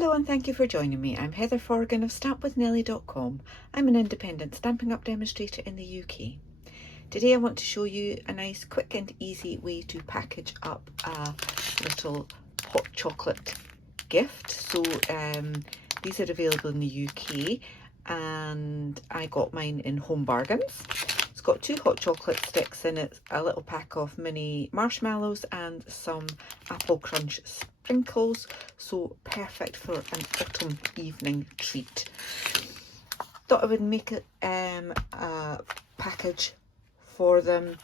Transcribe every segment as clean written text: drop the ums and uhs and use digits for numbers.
Hello and thank you for joining me. I'm Heather Forgan of stampwithnellie.com. I'm an independent Stampin' Up demonstrator in the UK. Today I want to show you a nice, quick and easy way to package up a little hot chocolate gift. So these are available in the UK and I got mine in Home Bargains. It's got 2 hot chocolate sticks in it, a little pack of mini marshmallows and some apple crunch sprinkles, so perfect for an autumn evening treat. Thought I would make it a package for them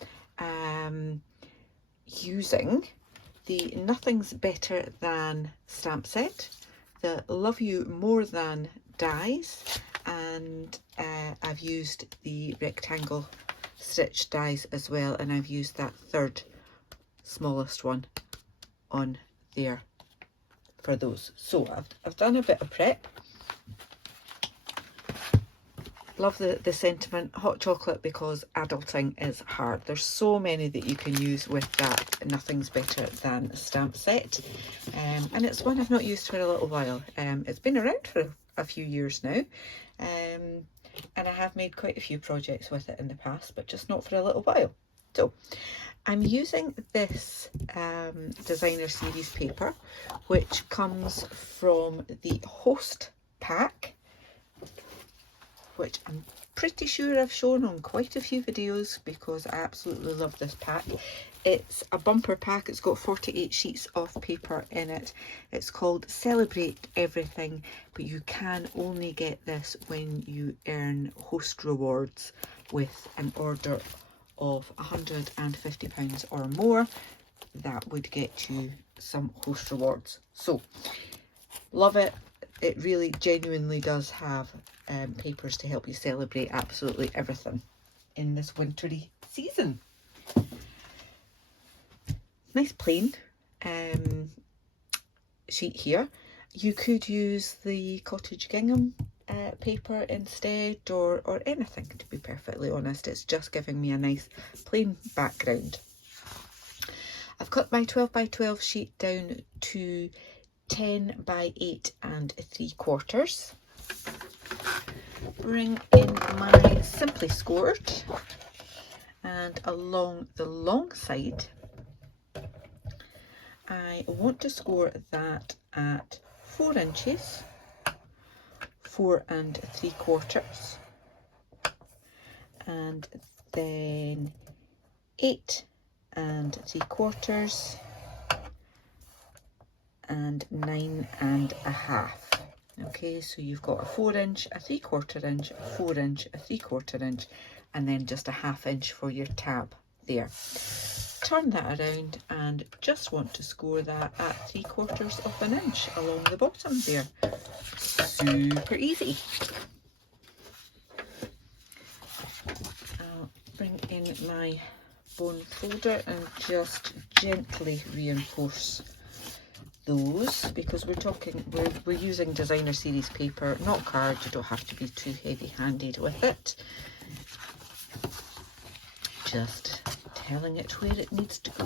using the Nothing's Better Than stamp set, the Love You More Than dies, and I've used the rectangle stitch dies as well, and I've used that third smallest one on there for those. So I've done a bit of prep. Love the sentiment, hot chocolate, because adulting is hard. There's so many that you can use with that Nothing's Better Than stamp set, and it's one I've not used for a little while. It's been around for a few years now, and I have made quite a few projects with it in the past, but just not for a little while. So I'm using this designer series paper, which comes from the Host pack, which I'm pretty sure I've shown on quite a few videos because I absolutely love this pack. It's a bumper pack. It's got 48 sheets of paper in it. It's called Celebrate Everything, but you can only get this when you earn Host rewards with an order of £150 or more. That would get you some Host rewards. So love it. It really genuinely does have papers to help you celebrate absolutely everything in this wintry season. Nice plain sheet here. You could use the cottage gingham paper instead, or anything, to be perfectly honest. It's just giving me a nice plain background. I've cut my 12 by 12 sheet down to 10 by 8 3/4. Bring in my Simply Scored, and along the long side I want to score that at 4 inches, 4 3/4, and then 8 3/4, and 9 1/2. Okay, so you've got a 4 inch, a 3/4 inch, a 4 inch, a 3/4 inch, and then just a 1/2 inch for your tab there. Turn that around and just want to score that at 3/4 of an inch along the bottom there. Super easy. I'll bring in my bone folder and just gently reinforce those, because we're using designer series paper, not card. You don't have to be too heavy-handed with it. Just telling it where it needs to go.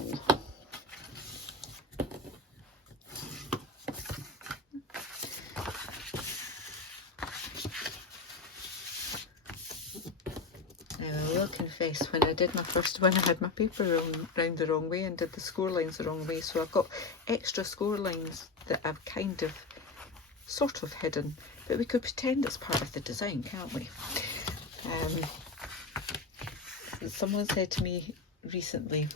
Now I will confess, when I did my first one, I had my paper round the wrong way and did the score lines the wrong way, so I've got extra score lines that I've kind of sort of hidden, but we could pretend it's part of the design, can't we? Someone said to me recently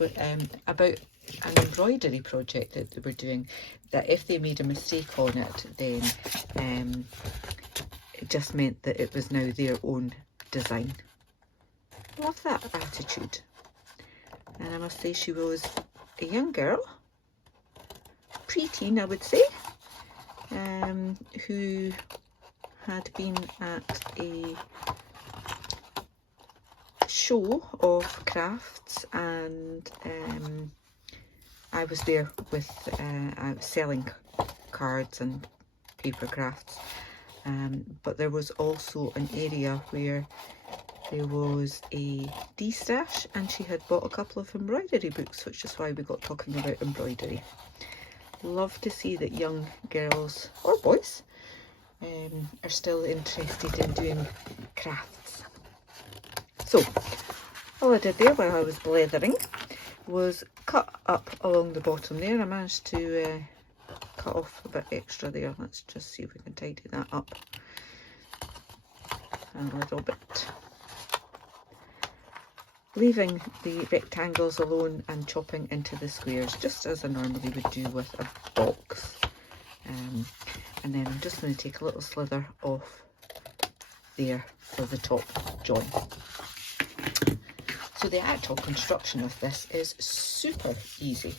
about an embroidery project that they were doing, that if they made a mistake on it, then it just meant that it was now their own design. Love that attitude. And I must say, she was a young girl, pre-teen I would say, who had been at a show of crafts, and I was there with I was selling cards and paper crafts, but there was also an area where there was a D-stash, and she had bought a couple of embroidery books, which is why we got talking about embroidery. love to see that young girls or boys are still interested in doing crafts. So all I did there while I was blethering was cut up along the bottom there. I managed to cut off a bit extra there. Let's just see if we can tidy that up a little bit. Leaving the rectangles alone and chopping into the squares, just as I normally would do with a box. And then I'm just going to take a little slither off there for the top join. So the actual construction of this is super easy.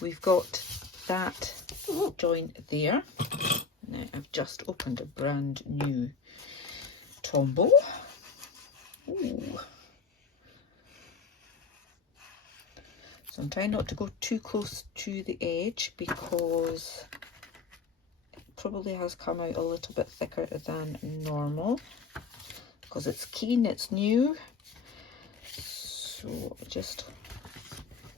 We've got that join there. Now I've just opened a brand new Tombow. Ooh. So I'm trying not to go too close to the edge because it probably has come out a little bit thicker than normal because it's keen, it's new. So just,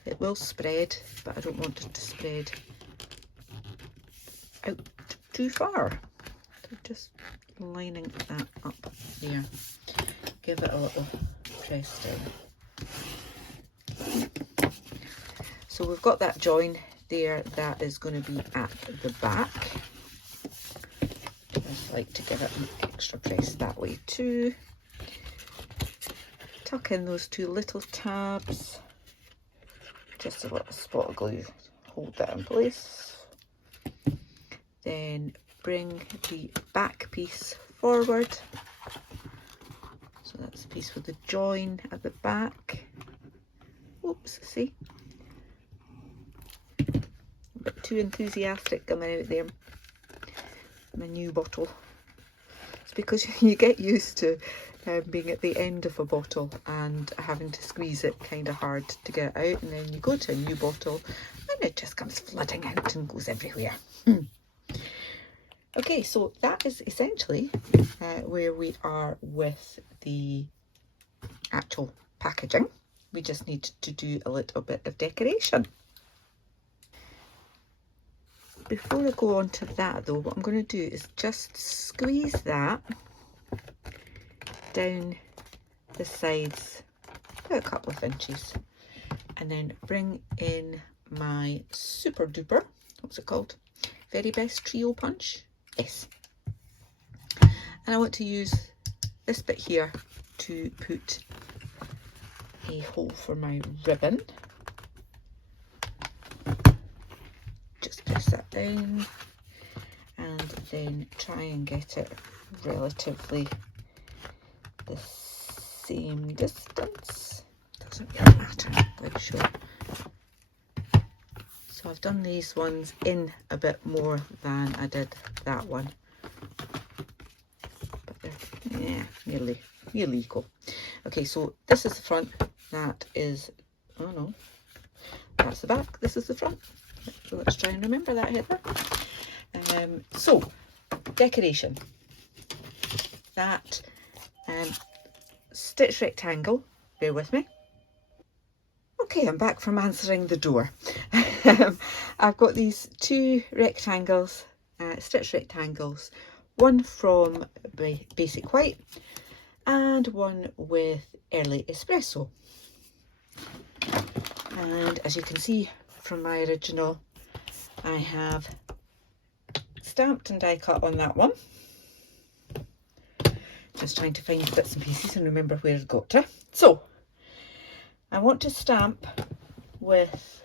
it will spread, but I don't want it to spread out too far. So just lining that up there. Give it a little press down. So we've got that join there that is going to be at the back. Just like to give it an extra press that way too. Tuck in those two little tabs. Just a little spot of glue. Hold that in place. Then bring the back piece forward. So that's the piece with the join at the back. Oops, see? A bit too enthusiastic coming out there. My new bottle. It's because you get used to being at the end of a bottle and having to squeeze it kind of hard to get out, and then you go to a new bottle and it just comes flooding out and goes everywhere. Okay, so that is essentially where we are with the actual packaging. We just need to do a little bit of decoration. Before I go on to that though, what I'm going to do is just squeeze that down the sides about a couple of inches, and then bring in my super duper, what's it called? Very Best Trio Punch. Yes. And I want to use this bit here to put a hole for my ribbon. Just press that down and then try and get it relatively the same distance. Doesn't really matter, I'm quite sure. So I've done these ones in a bit more than I did that one. But they're nearly equal. Okay, so this is the front, that is, oh no, that's the back, this is the front. So let's try and remember that, Heather. So, decoration. That stitch rectangle, bear with me. Okay, I'm back from answering the door. I've got these two rectangles, stitch rectangles, one from Basic White and one with Early Espresso. And as you can see from my original, I have stamped and die cut on that one. Just trying to find the bits and pieces and remember where it got to. So, I want to stamp with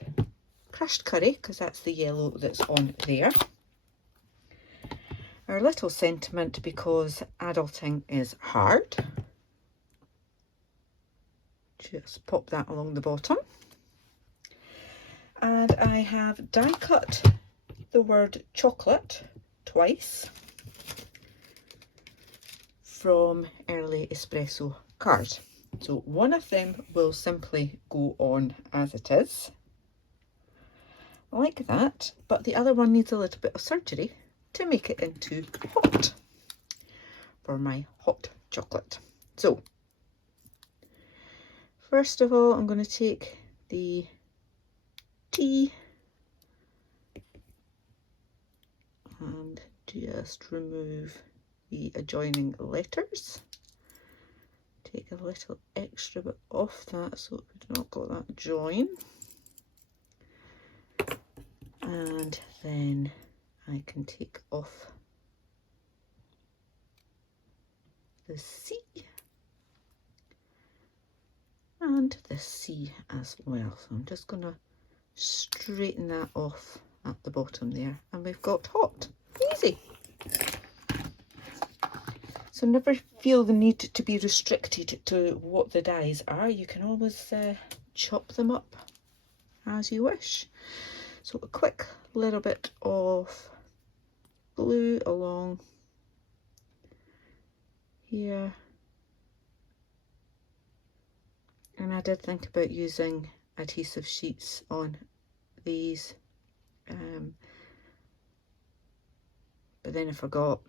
crushed curry, because that's the yellow that's on there. Our little sentiment, because adulting is hard. Just pop that along the bottom. And I have die cut the word chocolate twice from Early Espresso card. So one of them will simply go on as it is, like that, but the other one needs a little bit of surgery to make it into hot for my hot chocolate. So first of all, I'm going to take the tea and just remove the adjoining letters. Take a little extra bit off that so we've not got that join. And then I can take off the C and the C as well. So I'm just going to straighten that off at the bottom there, and we've got hot. Easy. So never feel the need to be restricted to what the dies are. You can always chop them up as you wish. So a quick little bit of glue along here. And I did think about using adhesive sheets on these, but then I forgot.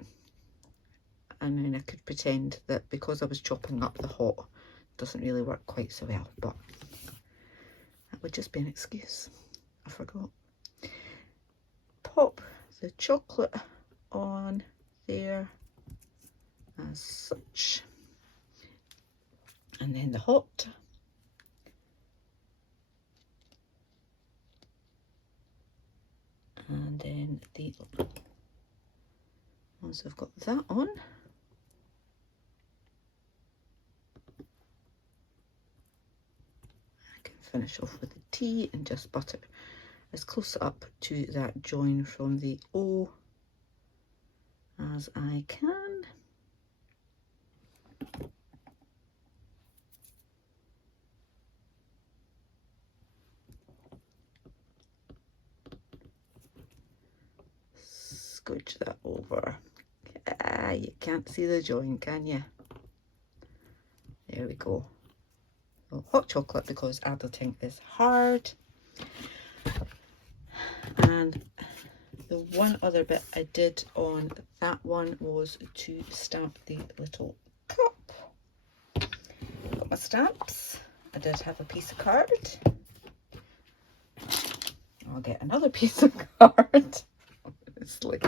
And then I could pretend that because I was chopping up the hot, it doesn't really work quite so well, but that would just be an excuse. I forgot. Pop the chocolate on there as such, and then the hot. And then once I've got that on, I can finish off with the T and just butter as close up to that join from the O as I can. Scooch that over. Ah, you can't see the join, can you? There we go. So, hot chocolate because adulting is hard. And the one other bit I did on that one was to stamp the little cup. Got my stamps. I did have a piece of card. I'll get another piece of card. Honestly.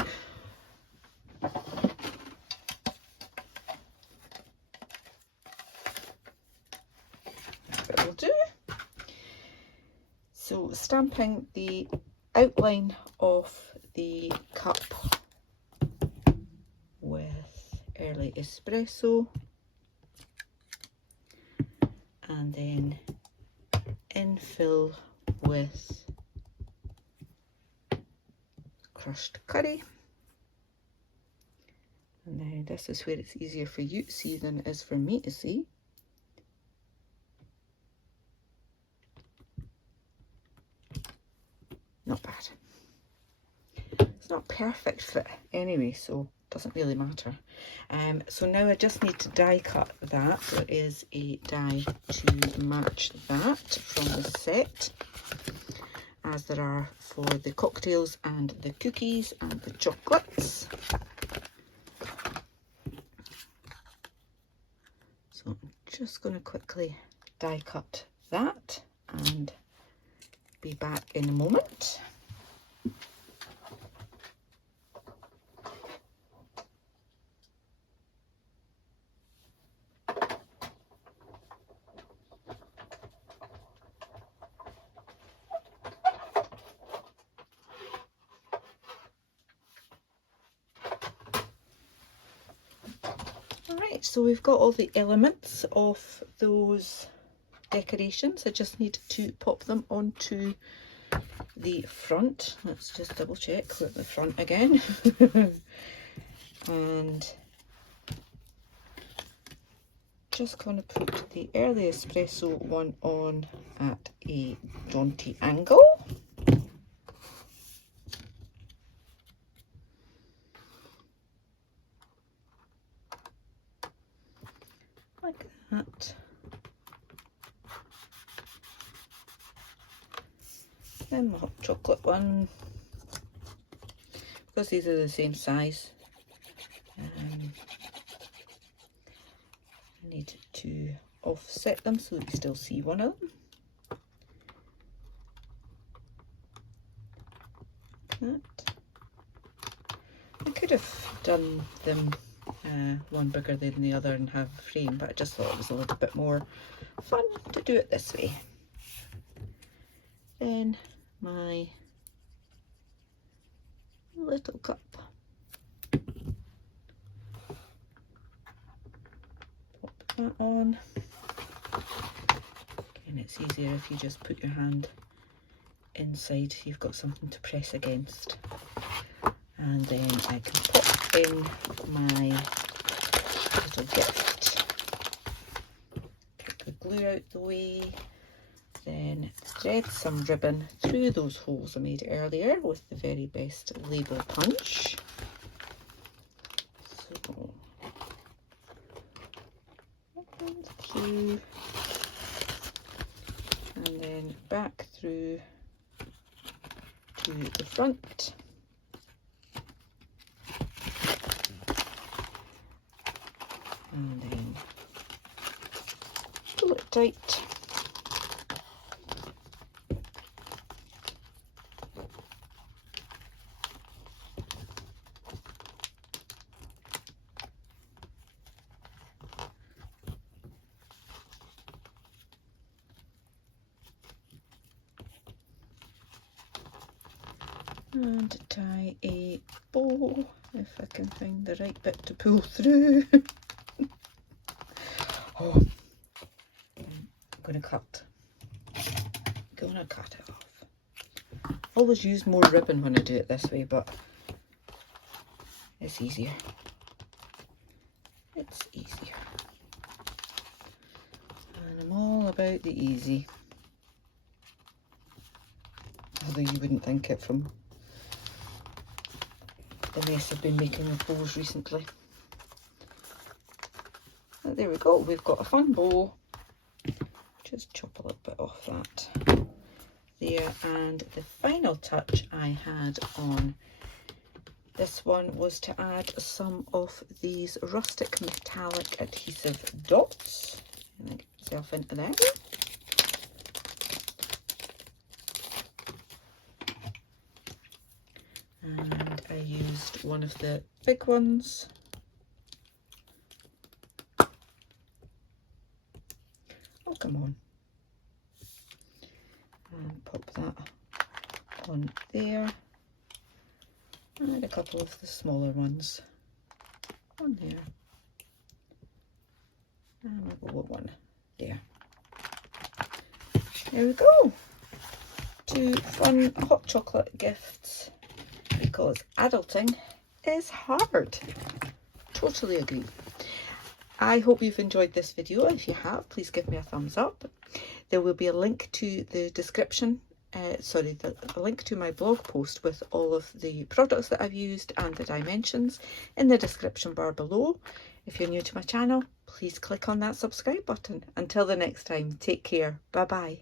That will do. So stamping the outline of the cup with early espresso, and then infill with crushed curry. And now this is where it's easier for you to see than it is for me to see. Not bad. It's not perfect fit anyway, so it doesn't really matter. So now I just need to die cut that. There is a die to match that from the set, as there are for the cocktails and the cookies and the chocolates. So I'm just going to quickly die cut that and be back in a moment. Alright, so we've got all the elements of those decorations. I just need to pop them onto the front. Let's just double check we're at the front again. And just going to put the early espresso one on at a jaunty angle. Like that. Then the hot chocolate one, because these are the same size, I need to offset them so that you still see one of them. That. could have done them one bigger than the other and have a frame, but I just thought it was a little bit more fun to do it this way. Then my little cup. Pop that on. And it's easier if you just put your hand inside, you've got something to press against. And then I can pop in my little gift. Take the glue out the way, then thread some ribbon through those holes I made earlier with the very best label punch. So, ribbon through, and then back through to the front. And then pull it tight. And tie a bow, if I can find the right bit to pull through. Oh, I'm gonna cut it off. Always use more ribbon when I do it this way, but it's easier. It's easier. And I'm all about the easy. Although you wouldn't think it from the mess I've been making with bows recently. But there we go, we've got a fun bow. Just chop a little bit off that there. And the final touch I had on this one was to add some of these rustic metallic adhesive dots. And then get yourself into there. And I used one of the big ones. Oh, come on. And pop that on there. And a couple of the smaller ones on there. And we'll go with one there. There we go. 2 fun hot chocolate gifts, because adulting is hard. Totally agree. I hope you've enjoyed this video. If you have, please give me a thumbs up. There will be a link to the description, a link to my blog post with all of the products that I've used and the dimensions in the description bar below. If you're new to my channel, please click on that subscribe button. Until the next time, take care. Bye bye.